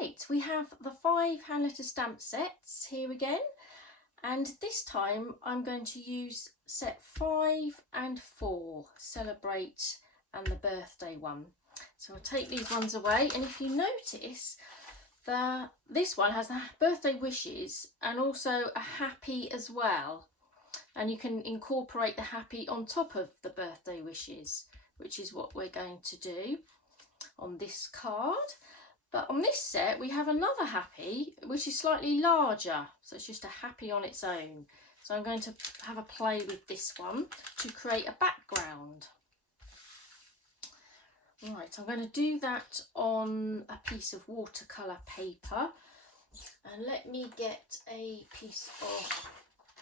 Right, we have the 5 hand letter stamp sets here again, and this time I'm going to use set 5 and 4, Celebrate and the birthday one. So I'll take these ones away, and if you notice, this one has the birthday wishes and also a happy as well, and you can incorporate the happy on top of the birthday wishes, which is what we're going to do on this card. But on this set we have another happy which is slightly larger, so it's just a happy on its own. So I'm going to have a play with this one to create a background. Right, I'm going to do that on a piece of watercolour paper, and let me get a piece of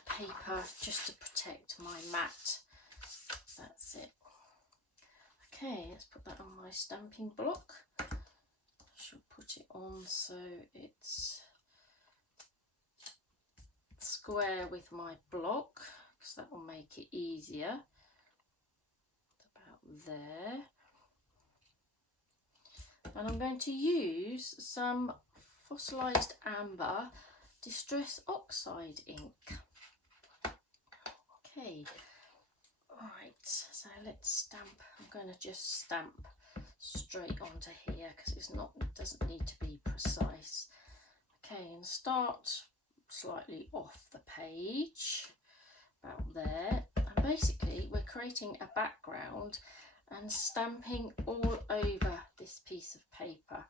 paper just to protect my mat. That's it. Okay, let's put that on my stamping block. Should put it on so it's square with my block, because that will make it easier. About there. And I'm going to use some fossilized amber distress oxide ink. Okay, alright, so let's stamp. I'm going to just stamp straight onto here because it doesn't need to be precise. Okay, and start slightly off the page, about there, and basically we're creating a background and stamping all over this piece of paper.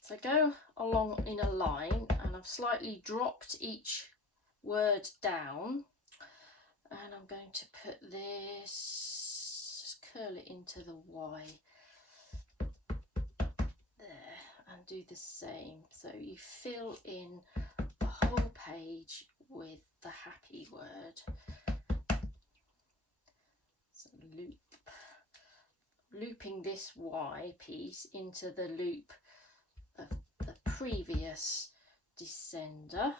So go along in a line, and I've slightly dropped each word down, and I'm going to put this, just curl it into the Y there, and do the same. So you fill in the whole page with the happy word. So looping this Y piece into the loop of the previous descender.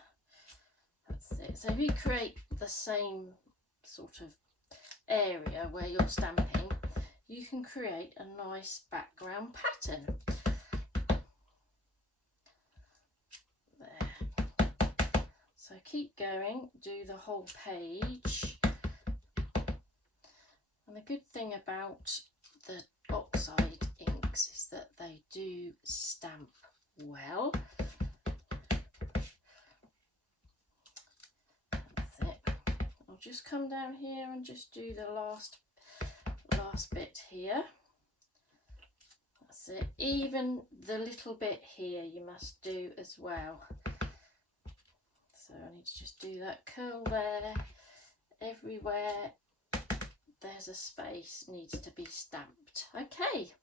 That's it. So if you create the same sort of area where you're stamping, you can create a nice background pattern. There. So keep going, do the whole page. And the good thing about the oxide inks is that they do stamp well. That's it. I'll just come down here and just do the last bit here. That's it. Even the little bit here you must do as well. So I need to just do that curl there. Everywhere there's a space needs to be stamped. Okay,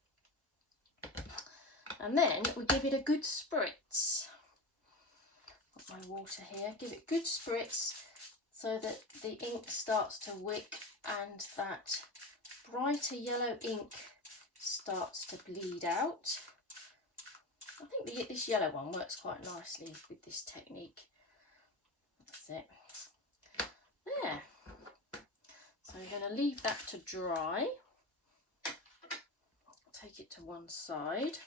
and then we give it a good spritz. Got my water here. Give it good spritz so that the ink starts to wick and that brighter yellow ink starts to bleed out. I think this yellow one works quite nicely with this technique. That's it. There. So I'm going to leave that to dry. Take it to one side.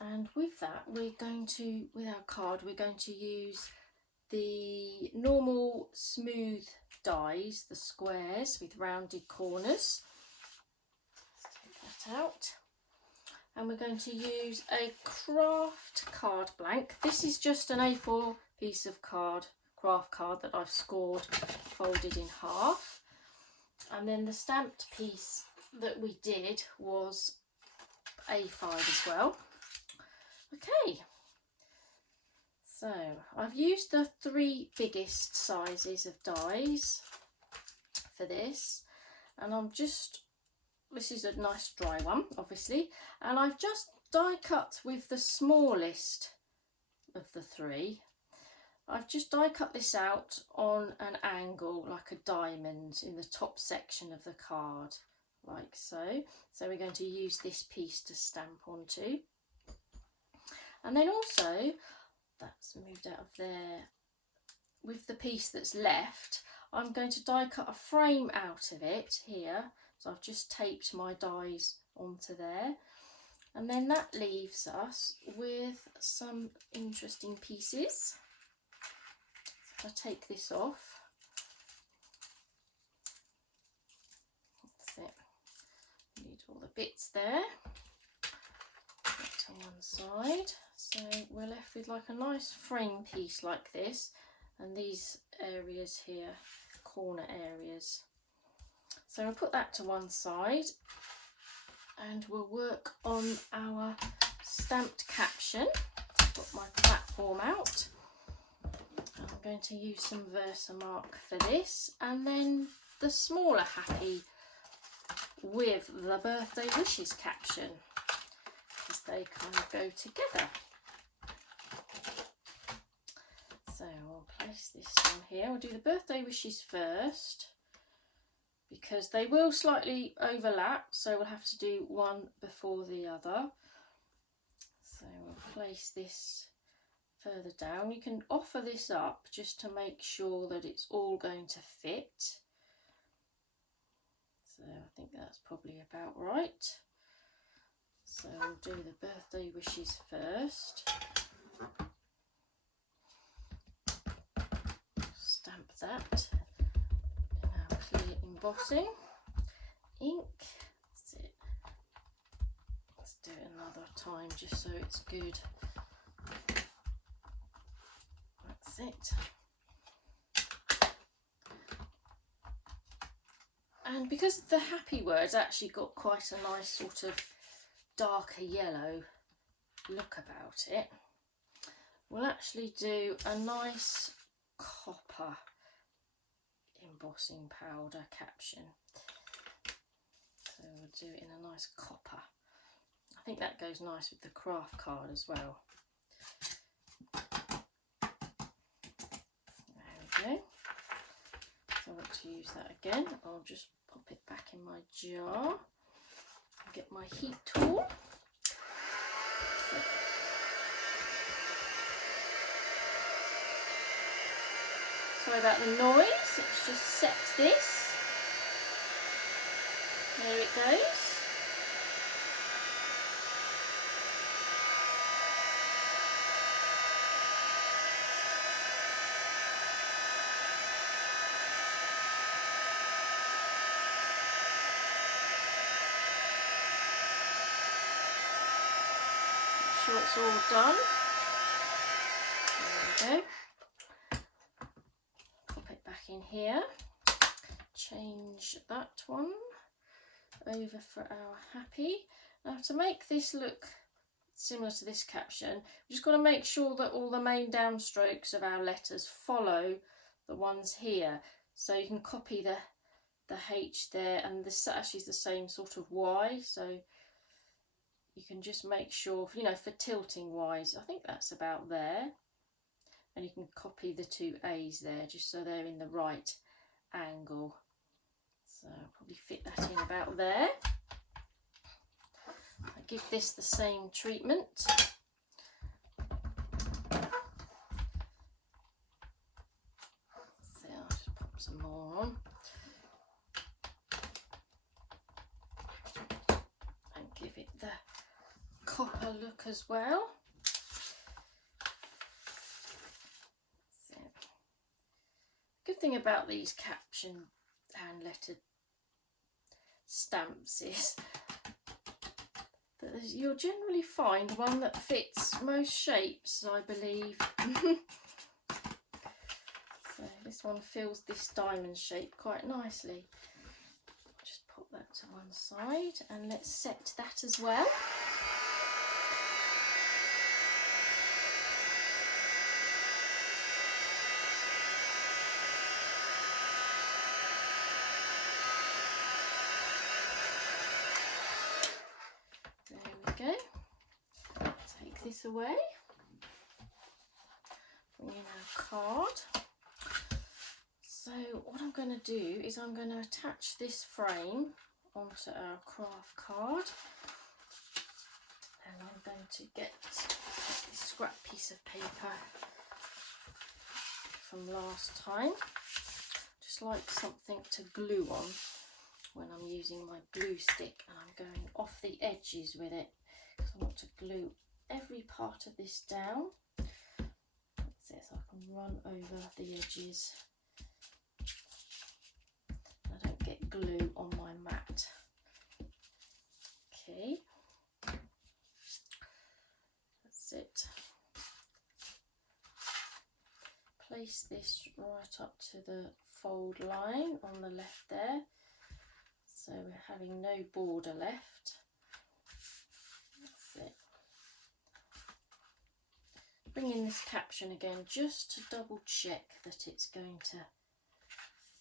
And with that, with our card, we're going to use the normal smooth dies, the squares with rounded corners. Let's take that out. And we're going to use a craft card blank. This is just an A4 piece of craft card that I've scored, folded in half. And then the stamped piece that we did was A5 as well. Okay, so I've used the 3 biggest sizes of dies for this, and this is a nice dry one obviously, and I've just die cut with the smallest of the 3. I've just die cut this out on an angle like a diamond in the top section of the card, like so. So we're going to use this piece to stamp onto. And then also, that's moved out of there, with the piece that's left, I'm going to die cut a frame out of it here. So I've just taped my dies onto there. And then that leaves us with some interesting pieces. If I take this off, that's it. Need all the bits there. Put to one side. So we're left with like a nice frame piece like this, and these areas here, corner areas. So we'll put that to one side, and we'll work on our stamped caption. Put my platform out. I'm going to use some Versamark for this, and then the smaller happy with the birthday wishes caption, because they kind of go together. So I'll place this on here. We'll do the birthday wishes first, because they will slightly overlap, so we'll have to do one before the other. So we'll place this further down. You can offer this up just to make sure that it's all going to fit. So I think that's probably about right. So we'll do the birthday wishes first. Stamp that in our clear embossing ink. That's it. Let's do it another time just so it's good. That's it. And because the happy word's actually got quite a nice sort of darker yellow look about it, we'll actually do a nice copper embossing powder caption. So we'll do it in a nice copper. I think that goes nice with the craft card as well. There we go. So I want to use that again. I'll just pop it back in my jar. Get my heat tool. Sorry about the noise. Let's just set this. There it goes. It's all done. There we go. Pop it back in here. Change that one over for our happy. Now to make this look similar to this caption, we've just got to make sure that all the main downstrokes of our letters follow the ones here. So you can copy the H there, and this actually is the same sort of Y. So you can just make sure, you know, for tilting wise, I think that's about there. And you can copy the two A's there just so they're in the right angle. So I'll probably fit that in about there. I give this the same treatment. So I'll just pop some more on. And give it the copper look as well. So, good thing about these caption hand lettered stamps is that you'll generally find one that fits most shapes, I believe. So this one fills this diamond shape quite nicely. Just put that to one side and let's set that as well. Go. Take this away. Bring in our card. So what I'm going to do is I'm going to attach this frame onto our craft card, and I'm going to get this scrap piece of paper from last time. Just like something to glue on when I'm using my glue stick, and I'm going off the edges with it, because I want to glue every part of this down. That's it, so I can run over the edges. I don't get glue on my mat. Okay, that's it. Place this right up to the fold line on the left there. So we're having no border left. That's it. Bring in this caption again just to double check that it's going to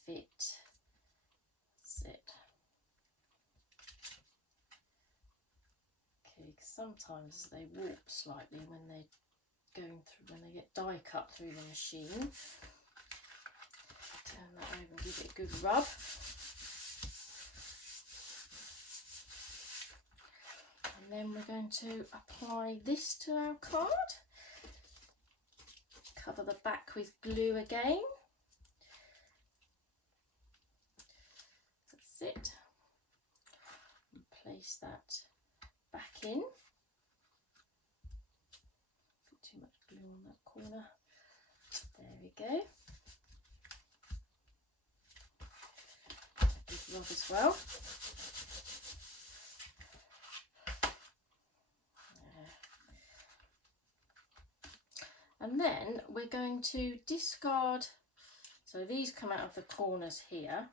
fit. That's it. Okay, sometimes they warp slightly when they when they get die cut through the machine. Turn that over and give it a good rub. And then we're going to apply this to our card. Cover the back with glue again. That's it. And place that back in. Put too much glue on that corner. There we go. Good rub as well. And then we're going to discard, so these come out of the corners here.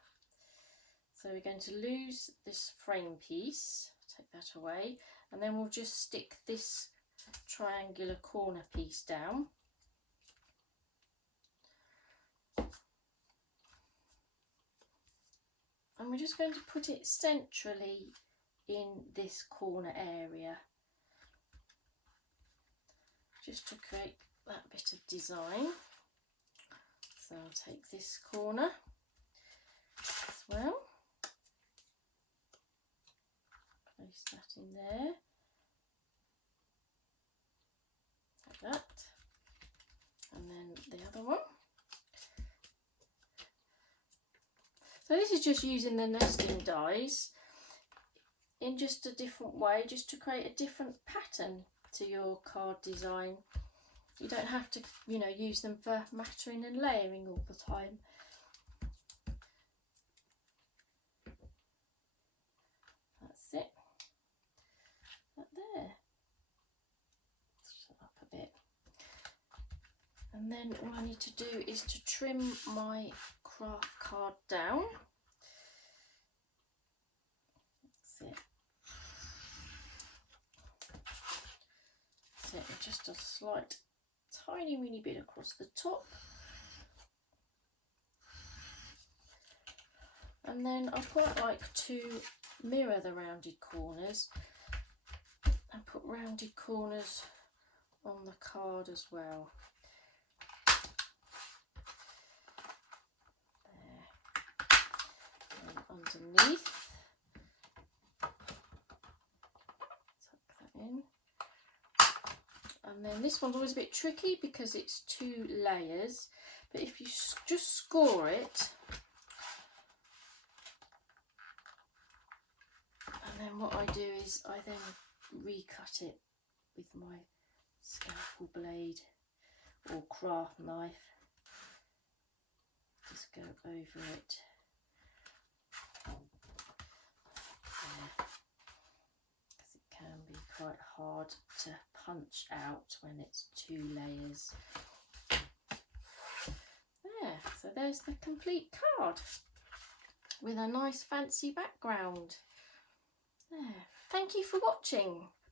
So we're going to lose this frame piece, take that away, and then we'll just stick this triangular corner piece down. And we're just going to put it centrally in this corner area, just to create that bit of design. So I'll take this corner as well, place that in there, like that, and then the other one. So this is just using the nesting dies in just a different way, just to create a different pattern to your card design. You don't have to, you know, use them for mattering and layering all the time. That's it. That there. Shut up a bit. And then all I need to do is to trim my craft card down. That's it. That's it. Just a slight tiny weeny bit across the top, and then I quite like to mirror the rounded corners and put rounded corners on the card as well. There. And underneath, tuck that in. And then this one's always a bit tricky because it's 2 layers, but if you just score it, and then what I do is I then recut it with my scalpel blade or craft knife, just go over it. Because it can be quite hard to punch out when it's 2 layers. There, so there's the complete card with a nice fancy background. There. Thank you for watching.